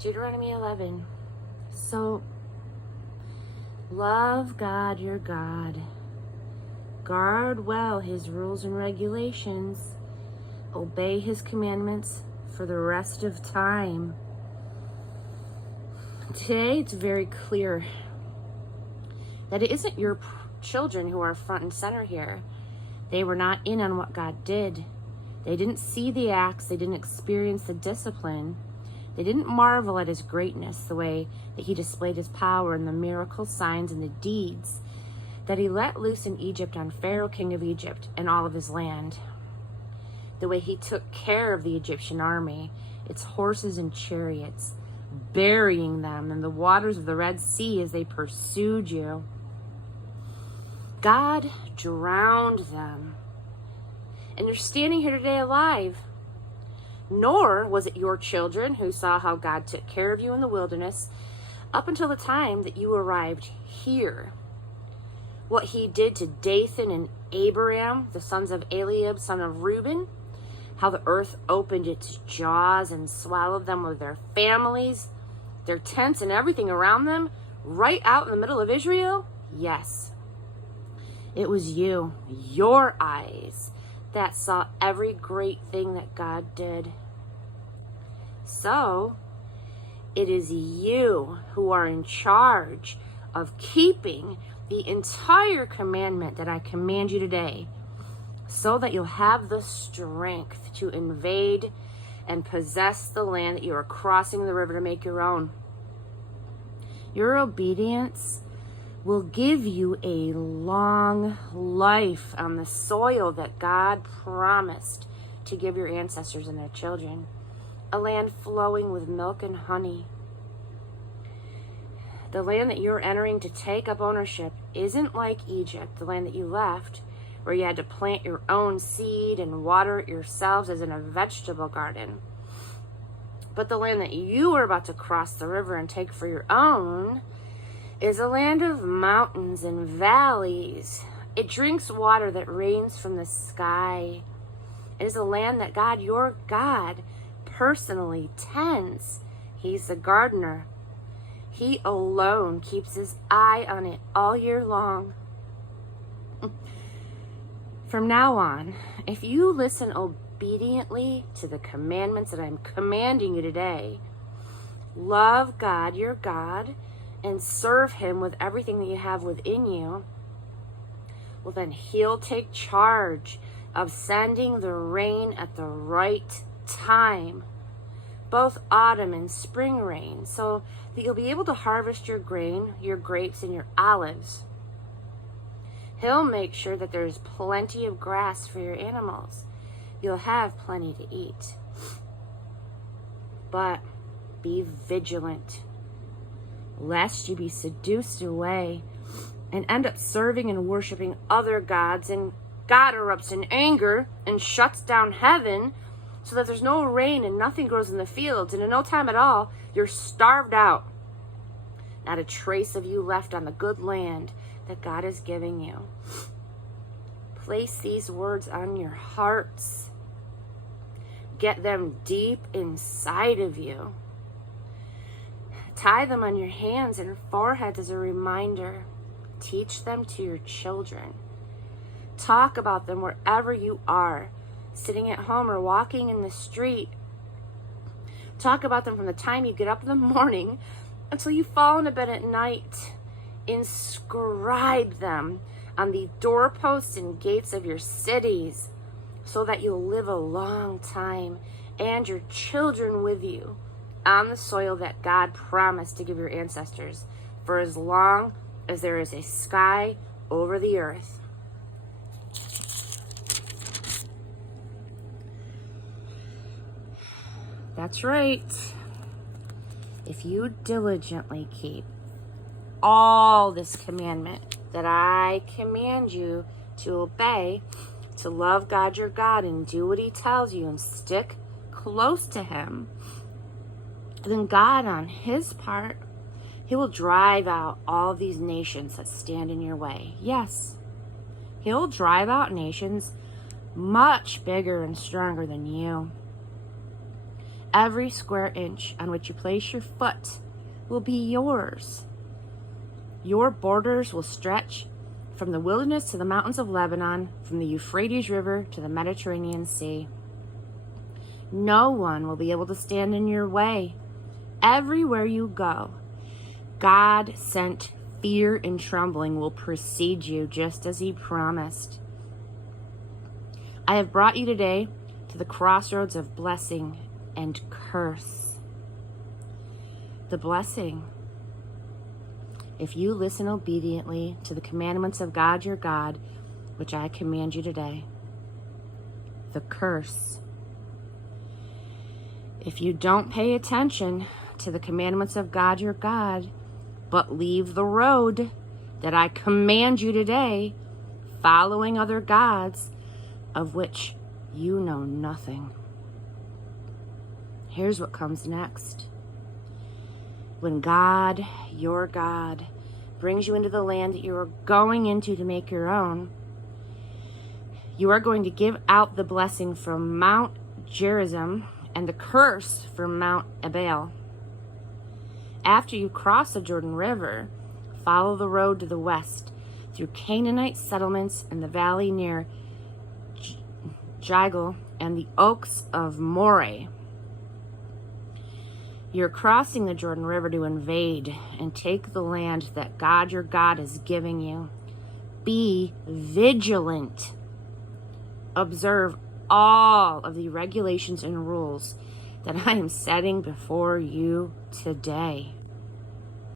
Deuteronomy 11. So, love God your God. Guard well his rules and regulations. Obey his commandments for the rest of time. Today, it's very clear that it isn't your children who are front and center here. They were not in on what God did. They didn't see the acts. They didn't experience the discipline. They didn't marvel at his greatness, the way that he displayed his power and the miracle signs and the deeds that he let loose in Egypt on Pharaoh, king of Egypt, and all of his land. The way he took care of the Egyptian army, its horses and chariots, burying them in the waters of the Red Sea as they pursued you. God drowned them. And you're standing here today alive. Nor was it your children who saw how God took care of you in the wilderness up until the time that you arrived here. What he did to Dathan and Abiram, the sons of Eliab, son of Reuben, how the earth opened its jaws and swallowed them with their families, their tents and everything around them, right out in the middle of Israel? Yes. It was you, your eyes, that saw every great thing that God did. So, it is you who are in charge of keeping the entire commandment that I command you today, so that you'll have the strength to invade and possess the land that you are crossing the river to make your own. Your obedience will give you a long life on the soil that God promised to give your ancestors and their children, a land flowing with milk and honey. The land that you're entering to take up ownership isn't like Egypt, the land that you left, where you had to plant your own seed and water it yourselves as in a vegetable garden. But the land that you are about to cross the river and take for your own is a land of mountains and valleys. It drinks water that rains from the sky. It is a land that God, your God, personally tends. He's the gardener. He alone keeps his eye on it all year long. From now on, if you listen obediently to the commandments that I'm commanding you today, love God, your God, and serve him with everything that you have within you, well then he'll take charge of sending the rain at the right time, both autumn and spring rain, so that you'll be able to harvest your grain, your grapes, and your olives. He'll make sure that there's plenty of grass for your animals. You'll have plenty to eat. But be vigilant, lest you be seduced away and end up serving and worshiping other gods, and God erupts in anger and shuts down heaven so that there's no rain and nothing grows in the fields, and in no time at all, you're starved out. Not a trace of you left on the good land that God is giving you. Place these words on your hearts. Get them deep inside of you. Tie them on your hands and foreheads as a reminder. Teach them to your children. Talk about them wherever you are, sitting at home or walking in the street. Talk about them from the time you get up in the morning until you fall into bed at night. Inscribe them on the doorposts and gates of your cities, so that you'll live a long time and your children with you on the soil that God promised to give your ancestors for as long as there is a sky over the earth. That's right. If you diligently keep all this commandment that I command you to obey, to love God your God and do what he tells you and stick close to him, then God on his part, he will drive out all of these nations that stand in your way. Yes, he'll drive out nations much bigger and stronger than you. Every square inch on which you place your foot will be yours. Your borders will stretch from the wilderness to the mountains of Lebanon, from the Euphrates River to the Mediterranean Sea. No one will be able to stand in your way. Everywhere you go, God-sent fear and trembling will precede you, just as he promised. I have brought you today to the crossroads of blessing and curse. The blessing: if you listen obediently to the commandments of God your God, which I command you today. The curse: if you don't pay attention to the commandments of God your God, but leave the road that I command you today, following other gods of which you know nothing. Here's what comes next. When God, your God, brings you into the land that you are going into to make your own, you are going to give out the blessing from Mount Gerizim and the curse from Mount Ebal. After you cross the Jordan River, follow the road to the west through Canaanite settlements and the valley near Jigel and the oaks of Moreh. You're crossing the Jordan River to invade and take the land that God your God is giving you. Be vigilant. Observe all of the regulations and rules that I am setting before you today.